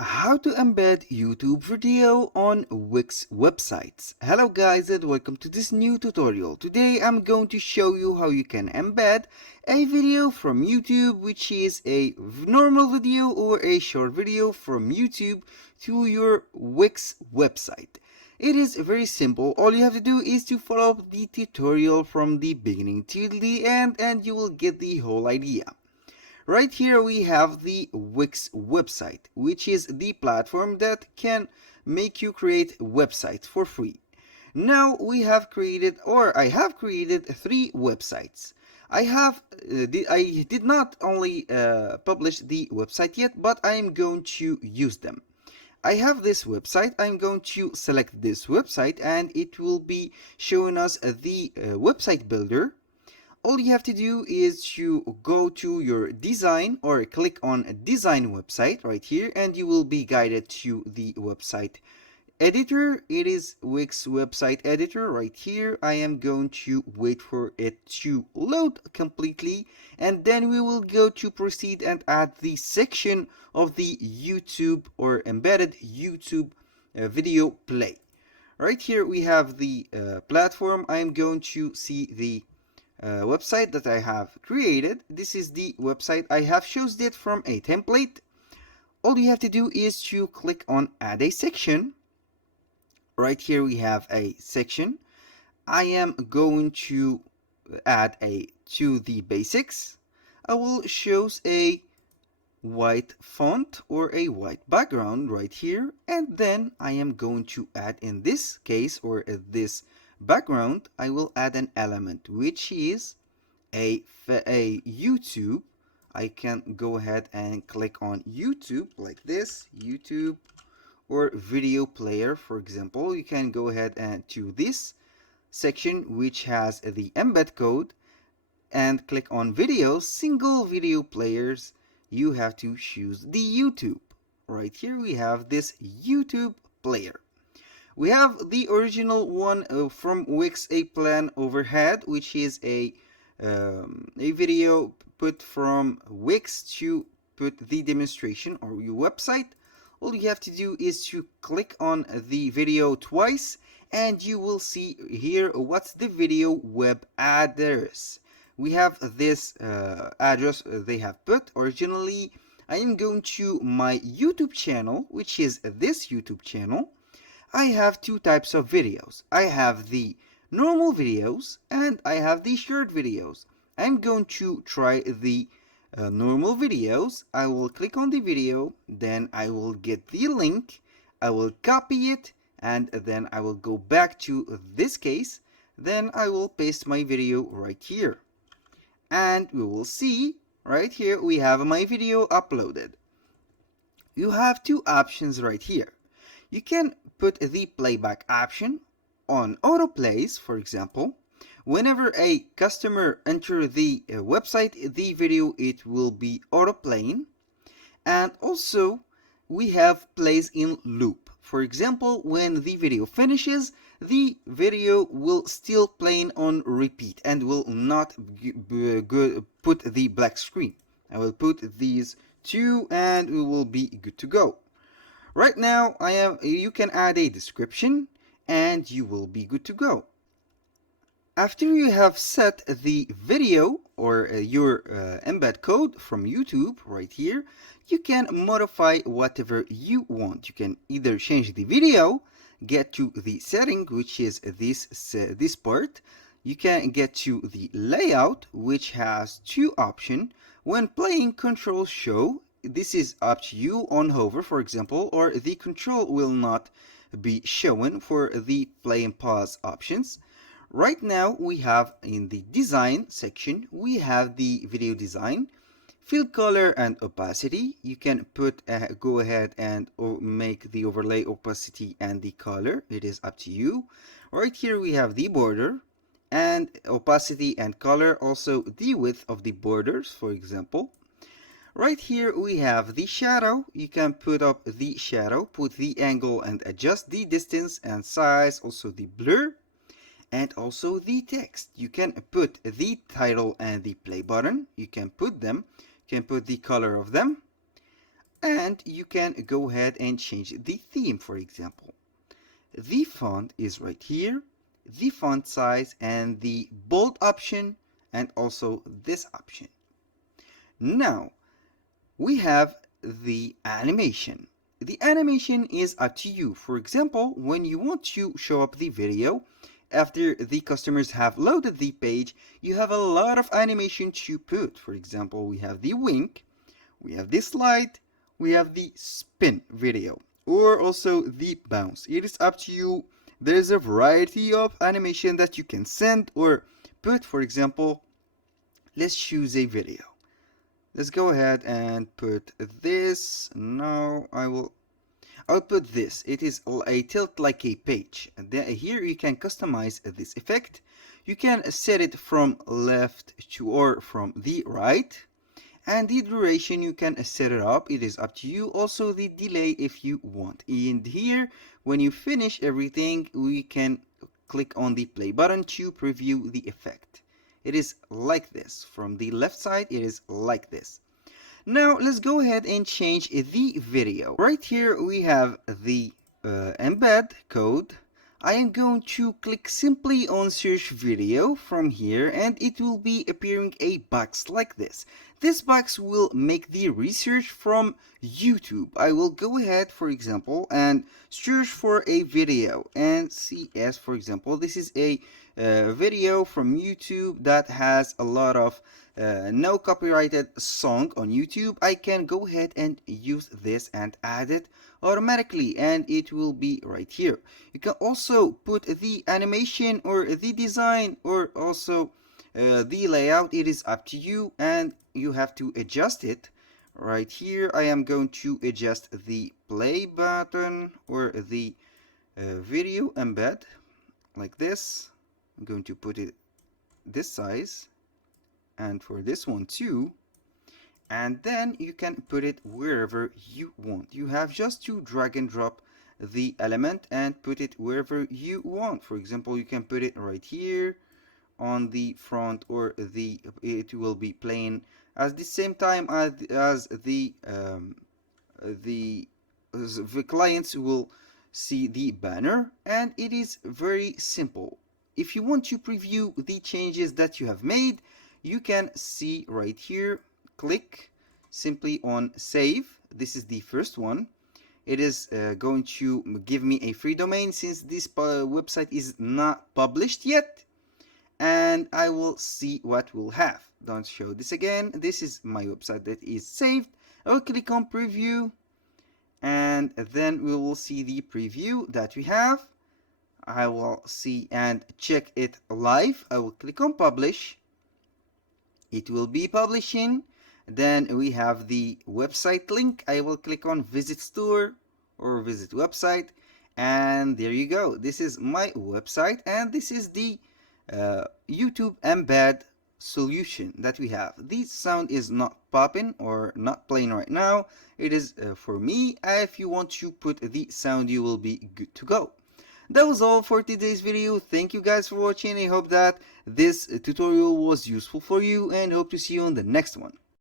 How to embed YouTube video on Wix websites. Hello guys and welcome to this new tutorial. Today I'm going to show you how you can embed a video from YouTube, which is a normal video or a short video from YouTube, to your Wix website. It is very simple. All you have to do is to follow the tutorial from the beginning till the end and you will get the whole idea. Right here we have the Wix website, which is the platform that can make you create websites for free. Now we have created, or I have created, 3 websites. I did not only publish the website yet, but I am going to use them. I have this website. I'm going to select this website and it will be showing us the website builder. All you have to do is to go to your design or click on design website right here and you will be guided to the website editor. It is Wix website editor right here. I am going to wait for it to load completely and then we will go to proceed and add the section of the YouTube or embedded YouTube video play. Right here we have the platform. I am going to see the website that I have created. This is the website. I have chosen it from a template. All you have to do is to click on add a section. Right here we have a section. I am going to add to the basics. I will choose a white font or a white background right here, and then I am going to add, in this case or this background, I will add an element which is a YouTube. I can go ahead and click on YouTube like this, YouTube or video player, for example. You can go ahead and to this section which has the embed code and click on videos, single video players. You have to choose the YouTube. Right here we have this YouTube player. We have the original one from Wix, a plan overhead, which is a video put from Wix to put the demonstration or your website. All you have to do is to click on the video twice and you will see here what's the video web address. We have this address they have put originally. I am going to my YouTube channel, which is this YouTube channel. I have 2 types of videos. I have the normal videos and I have the short videos. I'm going to try the normal videos. I will click on the video, then I will get the link, I will copy it, and then I will go back to this case, then I will paste my video right here. And we will see right here we have my video uploaded. You have 2 options right here. You can put the playback option on autoplays, for example. Whenever a customer enters the website, the video, it will be autoplaying. And also we have plays in loop. For example, when the video finishes, the video will still playing on repeat and will not put the black screen. I will put these 2 and we will be good to go. Right now, you can add a description and you will be good to go. After you have set the video or your embed code from YouTube right here, you can modify whatever you want. You can either change the video, get to the setting, which is this part. You can get to the layout, which has 2 options. When playing, control show. This is up to you on hover, for example, or the control will not be shown for the play and pause options. Right now we have in the design section, we have the video design, fill color and opacity. You can put go ahead and make the overlay opacity and the color. It is up to you. Right here we have the border and opacity and color, also the width of the borders, for example. Right here we have the shadow. You can put up the shadow, put the angle and adjust the distance and size, also the blur and also the text. You can put the title and the play button. You can put them, you can put the color of them. and you can go ahead and change the theme. For example, the font is right here, the font size, and the bold option, and also this option. Now we have the animation. The animation is up to you. For example, when you want to show up the video after the customers have loaded the page, you have a lot of animation to put. For example, we have the wink, we have the slide, we have the spin video, or also the bounce. It is up to you. There's a variety of animation that you can send or put. For example, let's choose a video. Let's go ahead and put this. Now I'll put this. It is a tilt like a page. And then here you can customize this effect. You can set it from left to or from the right. And the duration you can set it up. It is up to you. Also the delay if you want. And here when you finish everything, we can click on the play button to preview the effect. It is like this. From the left side, it is like this. Now let's go ahead and change the video. Right here we have the embed code. I am going to click simply on search video from here, and it will be appearing a box like this. This box will make the research from YouTube. I will go ahead, for example, and search for a video and see as, for example, this is a video from YouTube that has a lot of no copyrighted song on YouTube. I can go ahead and use this and add it automatically, and it will be right here. You can also put the animation or the design or also the layout. It is up to you, and you have to adjust it. Right here I am going to adjust the play button or the video embed like this. I'm going to put it this size, and for this one too, and then you can put it wherever you want. You have just to drag and drop the element and put it wherever you want. For example, you can put it right here on the front, or it will be playing at the same time as the clients will see the banner, and it is very simple. If you want to preview the changes that you have made, you can see right here, click simply on save. This is the first one. It is going to give me a free domain since this website is not published yet, and I will see what we'll have. Don't show this again. This is my website that is saved. I will click on preview, and then we will see the preview that we have. I will see and check it live. I will click on publish. It will be publishing. Then we have the website link. I will click on visit store or visit website, and there you go. This is my website, and this is the YouTube embed solution that we have. This sound is not popping or not playing right now. It is for me. If you want to put the sound, you will be good to go. That was all for today's video. Thank you guys for watching. I hope that this tutorial was useful for you, and hope to see you on the next one.